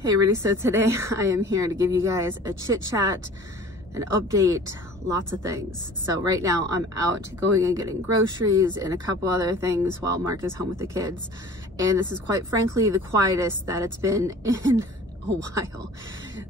Hey everybody, so today I am here to give you guys a chit chat, an update, lots of things. So right now I'm out going and getting groceries and a couple other things while Mark is home with the kids. And this is quite frankly the quietest that it's been in a while.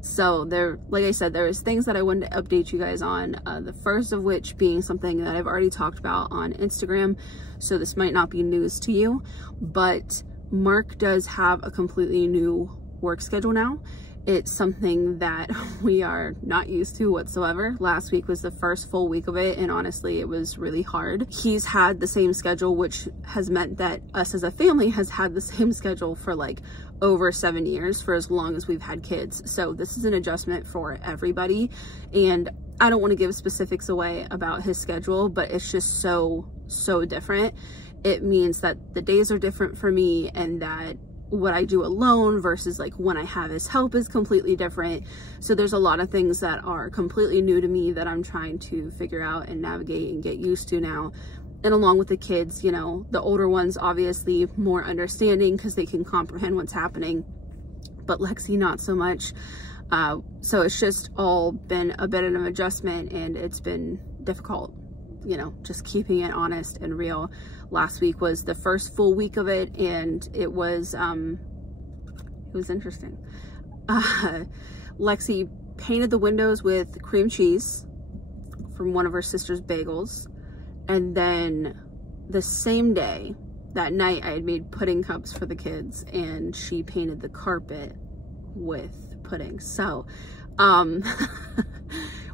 So like I said, there's things that I wanted to update you guys on. The first of which being something that I've already talked about on Instagram. So this might not be news to you, but Mark does have a completely new work schedule now. It's something that we are not used to whatsoever. Last week was the first full week of it, and honestly it was really hard. He's had the same schedule, which has meant that us as a family has had the same schedule for like over 7 years, for as long as we've had kids. So this is an adjustment for everybody, and I don't want to give specifics away about his schedule, but it's just so different. It means that the days are different for me, and that what I do alone versus like when I have his help is completely different. So there's a lot of things that are completely new to me that I'm trying to figure out and navigate and get used to now. And along with the kids, you know, the older ones obviously more understanding because they can comprehend what's happening, but Lexi not so much. So it's just all been a bit of an adjustment, and it's been difficult, you know, just keeping it honest and real. Last week was the first full week of it, and it was interesting. Lexi painted the windows with cream cheese from one of her sister's bagels, and then the same day, that night, I had made pudding cups for the kids, and she painted the carpet with pudding. So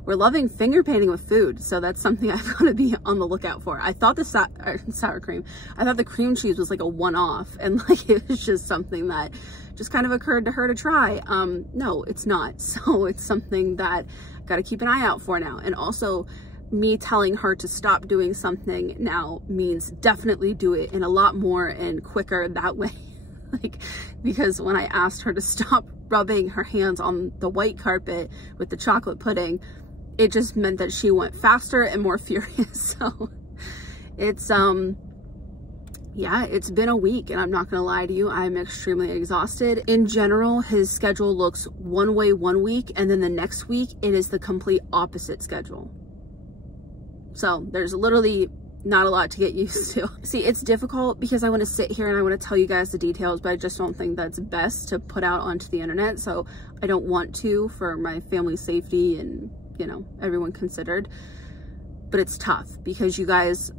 we're loving finger painting with food, so that's something I've got to be on the lookout for. I thought the sour cream, I thought the cream cheese was like a one-off, and like it was just something that just kind of occurred to her to try. No, it's not. So it's something that I've got to keep an eye out for now. And also, me telling her to stop doing something now means definitely do it, and a lot more and quicker that way. Like, because when I asked her to stop rubbing her hands on the white carpet with the chocolate pudding, it just meant that she went faster and more furious. So it's yeah, it's been a week, and I'm not gonna lie to you, I'm extremely exhausted. In general, his schedule looks one way one week, and then the next week it is the complete opposite schedule. So there's literally not a lot to get used to. See, it's difficult because I want to sit here and I want to tell you guys the details, but I just don't think that's best to put out onto the internet. So I don't want to, for my family's safety and, you know, everyone considered. But it's tough because you guys,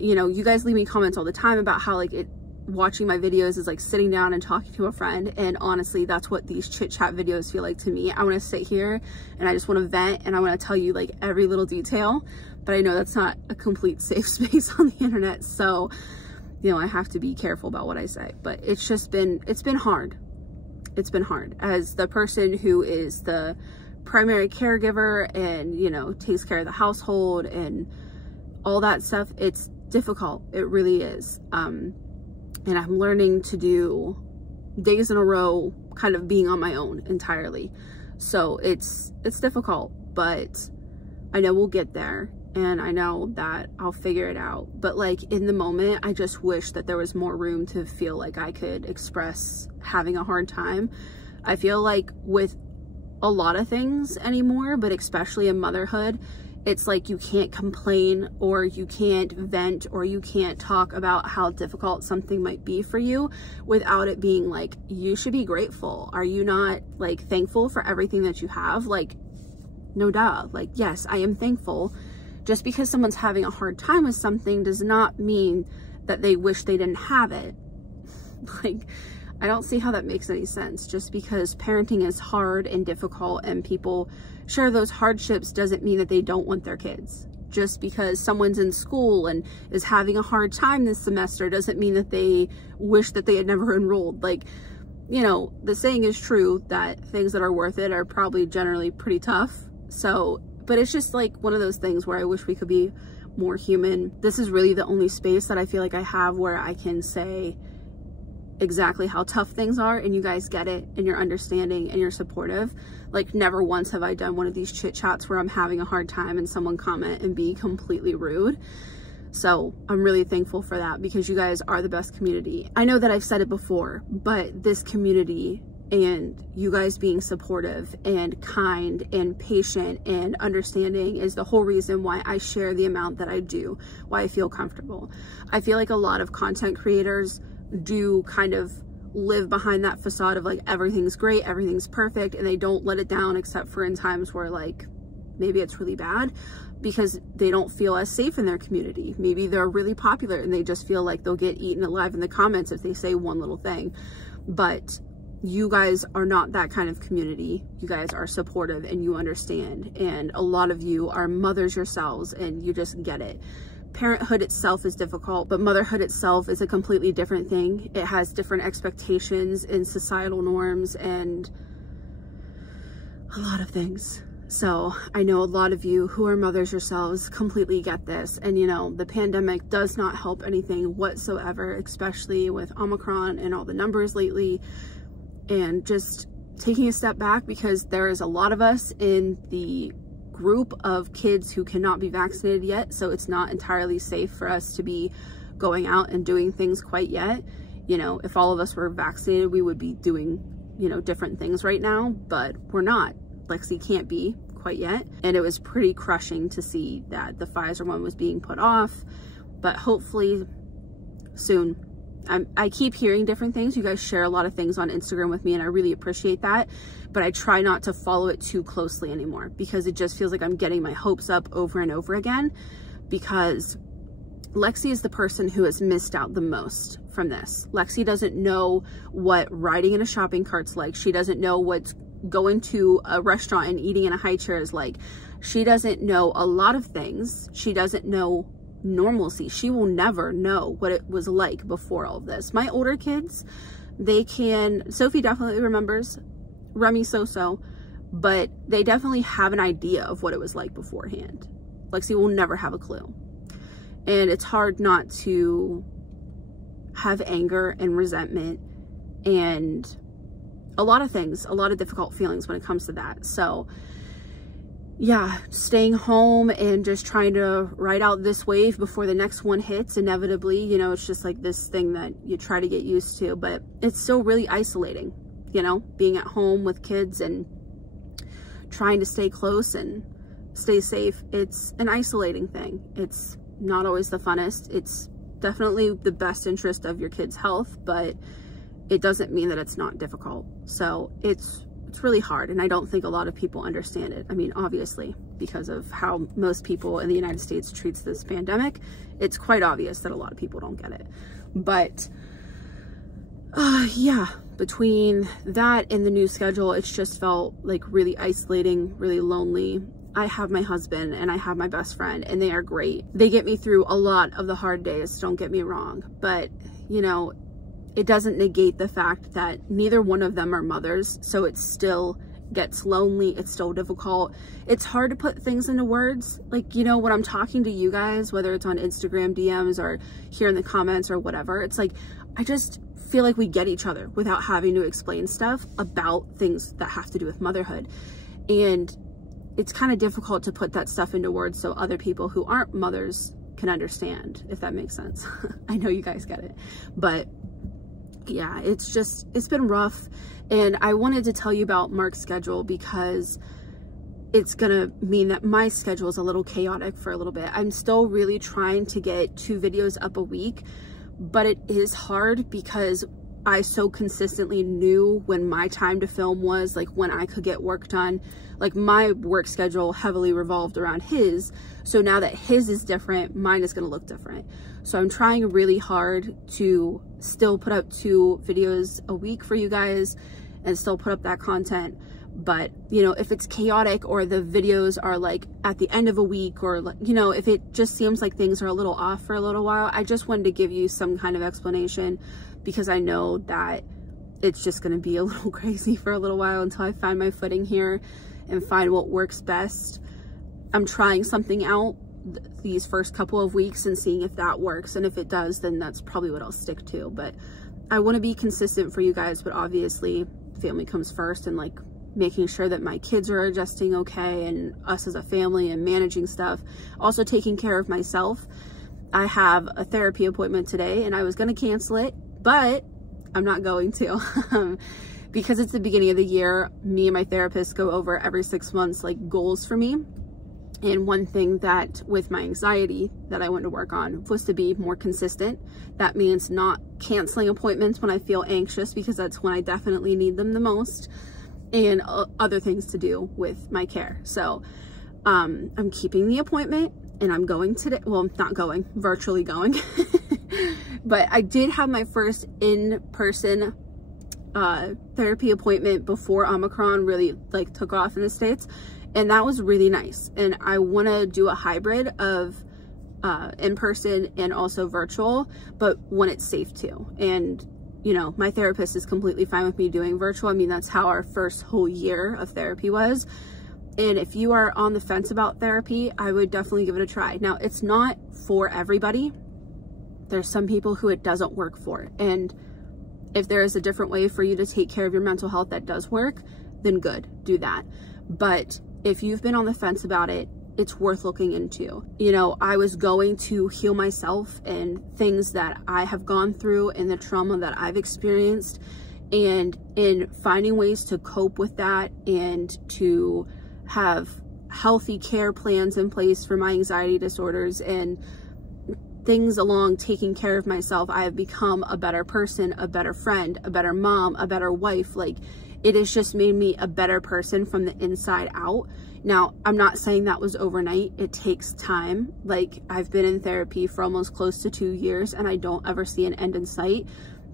you know, you guys leave me comments all the time about how like watching my videos is like sitting down and talking to a friend, and honestly that's what these chit chat videos feel like to me. I want to sit here and I just want to vent, and I want to tell you like every little detail, but I know that's not a complete safe space on the internet, so you know I have to be careful about what I say. But it's been hard. It's been hard as the person who is the primary caregiver and, you know, takes care of the household and all that stuff. It's difficult, it really is. And I'm learning to do days in a row kind of being on my own entirely. So it's difficult, but I know we'll get there, and I know that I'll figure it out. But like in the moment, I just wish that there was more room to feel like I could express having a hard time. I feel like with a lot of things anymore, but especially in motherhood, it's like you can't complain or you can't vent or you can't talk about how difficult something might be for you without it being like, you should be grateful. Are you not like thankful for everything that you have? Like, no duh. Like, yes, I am thankful. Just because someone's having a hard time with something does not mean that they wish they didn't have it. Like, I don't see how that makes any sense. Just because parenting is hard and difficult and people share those hardships doesn't mean that they don't want their kids. Just because someone's in school and is having a hard time this semester doesn't mean that they wish that they had never enrolled. Like, you know, the saying is true that things that are worth it are probably generally pretty tough. So, but it's just like one of those things where I wish we could be more human. This is really the only space that I feel like I have where I can say exactly how tough things are, and you guys get it, and you're understanding and you're supportive. Like, never once have I done one of these chit chats where I'm having a hard time and someone comment and be completely rude. So I'm really thankful for that, because you guys are the best community. I know that I've said it before, but this community And you guys being supportive and kind and patient and understanding is the whole reason why I share the amount that I do, why I feel comfortable. I feel like a lot of content creators do kind of live behind that facade of like everything's great, everything's perfect, and they don't let it down except for in times where like maybe it's really bad because they don't feel as safe in their community. Maybe they're really popular and they just feel like they'll get eaten alive in the comments if they say one little thing. But you guys are not that kind of community. You guys are supportive and you understand. And a lot of you are mothers yourselves and you just get it. Parenthood itself is difficult, but motherhood itself is a completely different thing. It has different expectations and societal norms and a lot of things. So I know a lot of you who are mothers yourselves completely get this. And you know, the pandemic does not help anything whatsoever, especially with Omicron and all the numbers lately. And just taking a step back, because there is a lot of us in the group of kids who cannot be vaccinated yet. So it's not entirely safe for us to be going out and doing things quite yet. You know, if all of us were vaccinated, we would be doing, you know, different things right now, but we're not. Lexi can't be quite yet. And it was pretty crushing to see that the Pfizer one was being put off, but hopefully soon. I keep hearing different things. You guys share a lot of things on Instagram with me and I really appreciate that, but I try not to follow it too closely anymore because it just feels like I'm getting my hopes up over and over again, because Lexi is the person who has missed out the most from this. Lexi doesn't know what riding in a shopping cart's like. She doesn't know what going to a restaurant and eating in a high chair is like. She doesn't know a lot of things. She doesn't know normalcy. She will never know what it was like before all of this. My older kids, they can, Sophie definitely remembers, Remy so, but they definitely have an idea of what it was like beforehand. Lexi will never have a clue. And it's hard not to have anger and resentment and a lot of things, a lot of difficult feelings when it comes to that. So yeah, staying home and just trying to ride out this wave before the next one hits inevitably. You know, it's just like this thing that you try to get used to, but it's still really isolating, you know, being at home with kids and trying to stay close and stay safe. It's an isolating thing. It's not always the funnest. It's definitely the best interest of your kids' health, but it doesn't mean that it's not difficult. So it's really hard, and I don't think a lot of people understand it. I mean, obviously, because of how most people in the United States treats this pandemic, it's quite obvious that a lot of people don't get it. But yeah, between that and the new schedule, it's just felt like really isolating, really lonely. I have my husband and I have my best friend, and they are great. They get me through a lot of the hard days, don't get me wrong, but you know, it doesn't negate the fact that neither one of them are mothers, so it still gets lonely. It's still difficult. It's hard to put things into words. Like, you know, when I'm talking to you guys, whether it's on Instagram DMs or here in the comments or whatever, it's like, I just feel like we get each other without having to explain stuff about things that have to do with motherhood. And it's kind of difficult to put that stuff into words so other people who aren't mothers can understand, if that makes sense. I know you guys get it, but yeah, it's been rough. And I wanted to tell you about Mark's schedule because it's gonna mean that my schedule is a little chaotic for a little bit. I'm still really trying to get 2 videos up a week, but it is hard because I so consistently knew when my time to film was, like when I could get work done. Like my work schedule heavily revolved around his. So now that his is different, mine is gonna look different. So I'm trying really hard to still put up 2 videos a week for you guys and still put up that content. But, you know, if it's chaotic or the videos are like at the end of a week, or like, you know, if it just seems like things are a little off for a little while, I just wanted to give you some kind of explanation, because I know that it's just going to be a little crazy for a little while until I find my footing here and find what works best. I'm trying something out these first couple of weeks and seeing if that works, and if it does, then that's probably what I'll stick to. But I want to be consistent for you guys, but obviously family comes first, and like making sure that my kids are adjusting okay, and us as a family, and managing stuff, also taking care of myself. I have a therapy appointment today and I was going to cancel it, but I'm not going to because it's the beginning of the year, me and my therapist go over every 6 months, like, goals for me. And one thing that with my anxiety that I wanted to work on was to be more consistent. That means not canceling appointments when I feel anxious, because that's when I definitely need them the most, and other things to do with my care. So I'm keeping the appointment, and I'm going today. Well, not going, virtually going. But I did have my first in-person therapy appointment before Omicron really like took off in the States. And that was really nice. And I want to do a hybrid of in-person and also virtual, but when it's safe too. And, you know, my therapist is completely fine with me doing virtual. I mean, that's how our first whole year of therapy was. And if you are on the fence about therapy, I would definitely give it a try. Now, it's not for everybody. There's some people who it doesn't work for. And if there is a different way for you to take care of your mental health that does work, then good, do that. But if you've been on the fence about it, it's worth looking into. You know, I was going to heal myself and things that I have gone through and the trauma that I've experienced, and in finding ways to cope with that and to have healthy care plans in place for my anxiety disorders and things along taking care of myself, I have become a better person, a better friend, a better mom, a better wife. Like, it has just made me a better person from the inside out. Now, I'm not saying that was overnight. It takes time. Like, I've been in therapy for almost close to 2 years, and I don't ever see an end in sight,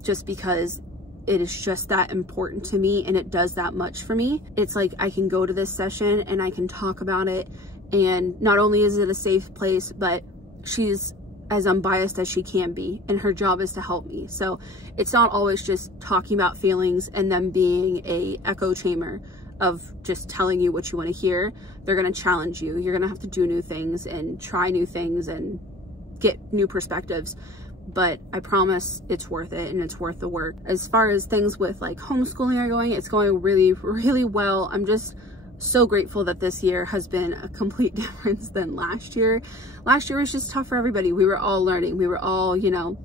just because it is just that important to me, and it does that much for me. It's like I can go to this session and I can talk about it, and not only is it a safe place, but she's as unbiased as she can be, and her job is to help me. So it's not always just talking about feelings and them being a echo chamber of just telling you what you want to hear. They're going to challenge you. You're going to have to do new things and try new things and get new perspectives. But I promise it's worth it, and it's worth the work. As far as things with like homeschooling are going, it's going really, really well. I'm just so grateful that this year has been a complete difference than last year. Last year was just tough for everybody. We were all learning. We were all, you know,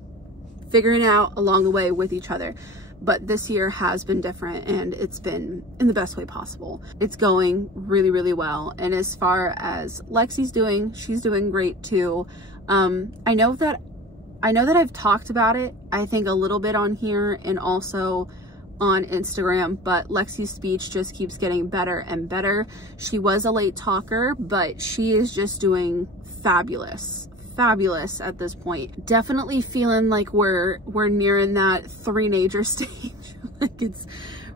figuring out along the way with each other. But this year has been different, and it's been in the best way possible. It's going really, really well. And as far as Lexi's doing, she's doing great too. I know that I've talked about it, I think a little bit on here and also on Instagram, but Lexi's speech just keeps getting better and better. She was a late talker, but she is just doing fabulous at this point. Definitely feeling like we're nearing that 3-nager stage. Like, it's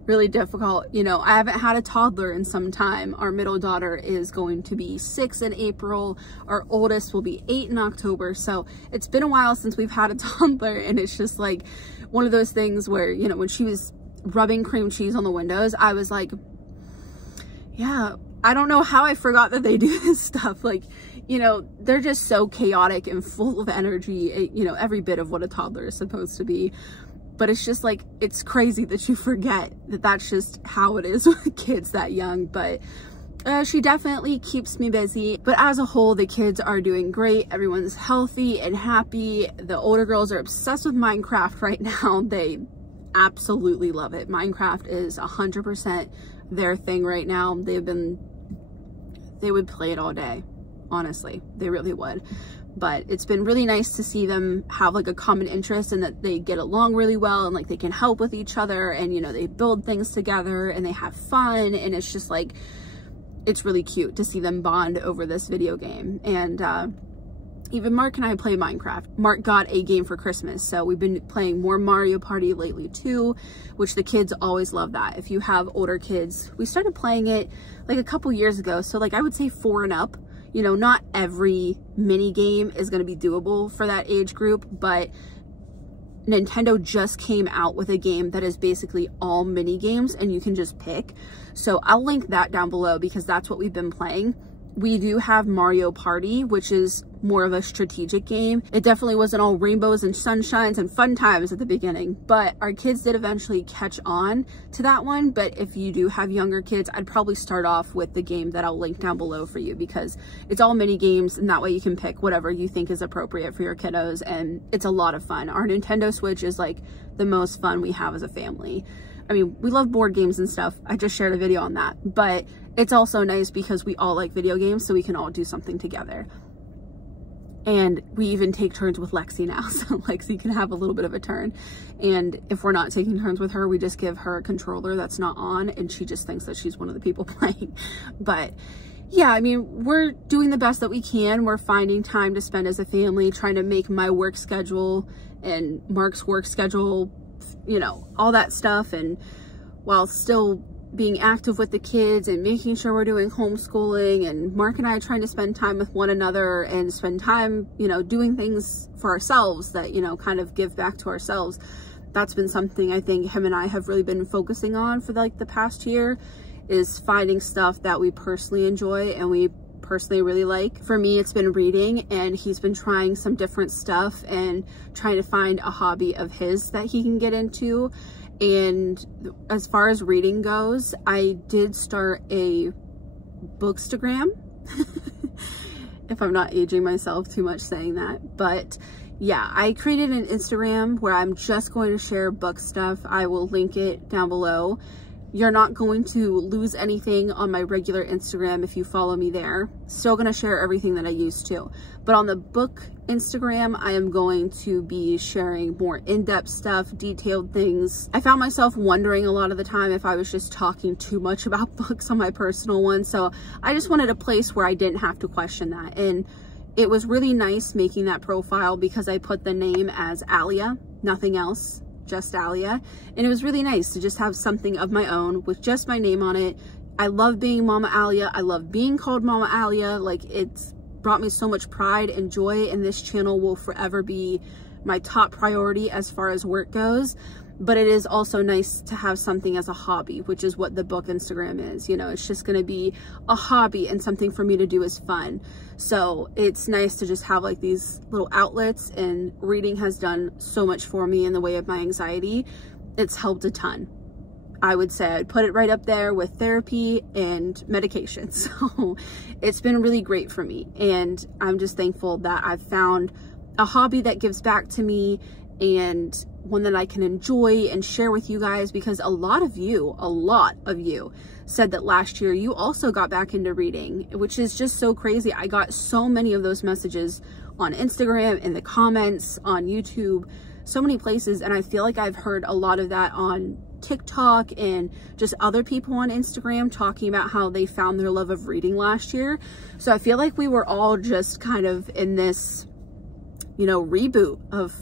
really difficult. You know, I haven't had a toddler in some time. Our middle daughter is going to be 6 in April. Our oldest will be 8 in October. So it's been a while since we've had a toddler, and it's just like one of those things where, you know, when she was rubbing cream cheese on the windows, I was like, yeah, I don't know how I forgot that they do this stuff. Like, you know, they're just so chaotic and full of energy, you know, every bit of what a toddler is supposed to be. But it's just like, it's crazy that you forget that that's just how it is with kids that young. But she definitely keeps me busy. But as a whole, the kids are doing great. Everyone's healthy and happy. The older girls are obsessed with Minecraft right now. They absolutely love it. Minecraft is 100% their thing right now. They would play it all day. Honestly, they really would. But it's been really nice to see them have like a common interest, and that they get along really well, and like they can help with each other, and, you know, they build things together and they have fun, and it's just like, it's really cute to see them bond over this video game. And even Mark and I play Minecraft. Mark got a game for Christmas, so we've been playing more Mario Party lately too, which the kids always love that. If you have older kids, we started playing it like a couple years ago, so like I would say 4 and up. You know, not every mini game is going to be doable for that age group, but Nintendo just came out with a game that is basically all mini games, and you can just pick. So I'll link that down below, because that's what we've been playing. We do have Mario Party, which is more of a strategic game. It definitely wasn't all rainbows and sunshines and fun times at the beginning, but our kids did eventually catch on to that one. But if you do have younger kids, I'd probably start off with the game that I'll link down below for you, because it's all mini games, and that way you can pick whatever you think is appropriate for your kiddos, and it's a lot of fun. Our Nintendo Switch is like the most fun we have as a family. I mean, we love board games and stuff. I just shared a video on that, but it's also nice because we all like video games, so we can all do something together. And we even take turns with Lexi now, so Lexi can have a little bit of a turn. And if we're not taking turns with her, we just give her a controller that's not on, and she just thinks that she's one of the people playing. But yeah, I mean, we're doing the best that we can. We're finding time to spend as a family, trying to make my work schedule and Mark's work schedule, you know, all that stuff, and while still being active with the kids and making sure we're doing homeschooling, and Mark and I trying to spend time with one another and spend time, you know, doing things for ourselves that, you know, kind of give back to ourselves. That's been something I think him and I have really been focusing on for like the past year, is finding stuff that we personally enjoy and we personally really like. For me, it's been reading, and he's been trying some different stuff and trying to find a hobby of his that he can get into. And as far as reading goes, I did start a bookstagram, if I'm not aging myself too much saying that. But yeah, I created an Instagram where I'm just going to share book stuff. I will link it down below. You're not going to lose anything on my regular Instagram if you follow me there. Still gonna share everything that I used to. But on the book Instagram, I am going to be sharing more in-depth stuff, detailed things. I found myself wondering a lot of the time if I was just talking too much about books on my personal one. So I just wanted a place where I didn't have to question that. And it was really nice making that profile because I put the name as Alia, nothing else. Just Alia, and it was really nice to just have something of my own with just my name on it. I love being Mama Alia. I love being called Mama Alia. Like, it's brought me so much pride and joy, and this channel will forever be my top priority as far as work goes. But it is also nice to have something as a hobby, which is what the book Instagram is. You know, it's just going to be a hobby and something for me to do as fun. So it's nice to just have like these little outlets, and reading has done so much for me in the way of my anxiety. It's helped a ton. I would say I'd put it right up there with therapy and medication. So it's been really great for me. And I'm just thankful that I've found a hobby that gives back to me, and one that I can enjoy and share with you guys, because a lot of you said that last year you also got back into reading, which is just so crazy. I got so many of those messages on Instagram, in the comments, on YouTube, so many places. And I feel like I've heard a lot of that on TikTok and just other people on Instagram talking about how they found their love of reading last year. So I feel like we were all just kind of in this, you know, reboot of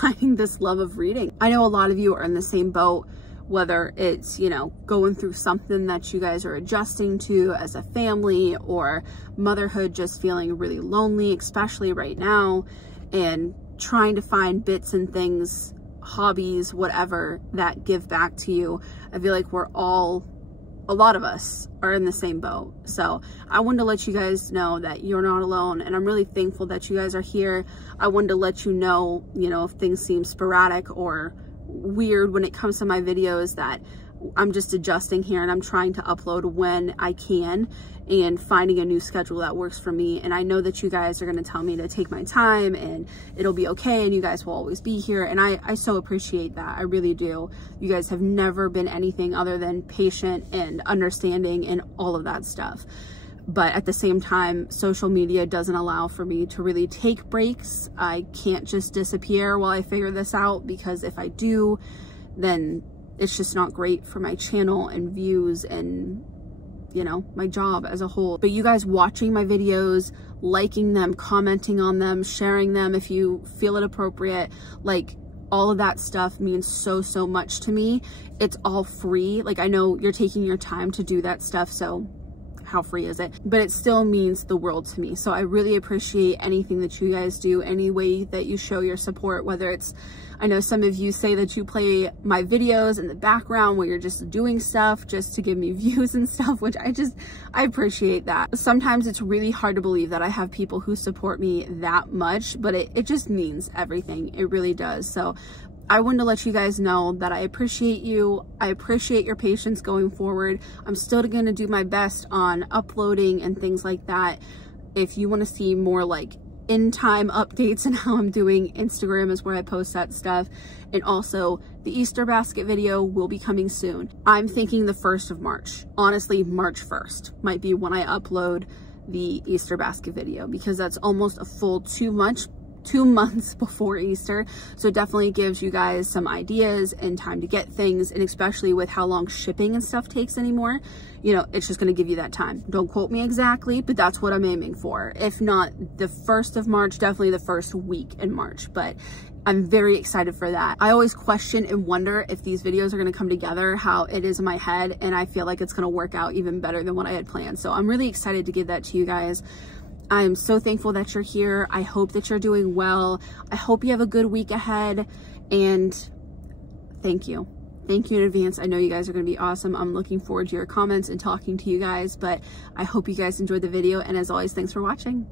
finding this love of reading. I know a lot of you are in the same boat, whether it's, you know, going through something that you guys are adjusting to as a family, or motherhood, just feeling really lonely, especially right now, and trying to find bits and things, hobbies, whatever, that give back to you. I feel like we're all, a lot of us are in the same boat. So I wanted to let you guys know that you're not alone, and I'm really thankful that you guys are here. I wanted to let you know, if things seem sporadic or weird when it comes to my videos, that I'm just adjusting here, and I'm trying to upload when I can and finding a new schedule that works for me. And I know that you guys are going to tell me to take my time and it'll be okay, and you guys will always be here. And I so appreciate that. I really do. You guys have never been anything other than patient and understanding and all of that stuff. But at the same time, social media doesn't allow for me to really take breaks. I can't just disappear while I figure this out, because if I do, then it's just not great for my channel and views and, my job as a whole. But you guys watching my videos, liking them, commenting on them, sharing them if you feel it appropriate, like, all of that stuff means so, so much to me. It's all free. Like, I know you're taking your time to do that stuff, so how free is it? But it still means the world to me. So I really appreciate anything that you guys do, any way that you show your support, whether it's, I know some of you say that you play my videos in the background where you're just doing stuff just to give me views and stuff, which I appreciate that. Sometimes it's really hard to believe that I have people who support me that much, but it just means everything. It really does. So I wanted to let you guys know that I appreciate you. I appreciate your patience going forward. I'm still going to do my best on uploading and things like that. If you want to see more like in time updates and how I'm doing, Instagram is where I post that stuff. And also The Easter basket video will be coming soon. I'm thinking the 1st of March. Honestly, March 1st might be when I upload the Easter basket video, because that's almost a full 2 months before Easter. So it definitely gives you guys some ideas and time to get things, and especially with how long shipping and stuff takes anymore, you know, it's just going to give you that time. Don't quote me exactly, but that's what I'm aiming for. If not the 1st of March, definitely the first week in March, but I'm very excited for that. I always question and wonder if these videos are going to come together how it is in my head, and I feel like it's going to work out even better than what I had planned. So I'm really excited to give that to you guys. I'm so thankful that you're here. I hope that you're doing well. I hope you have a good week ahead, and thank you. Thank you in advance. I know you guys are going to be awesome. I'm looking forward to your comments and talking to you guys, but I hope you guys enjoyed the video, and as always, thanks for watching.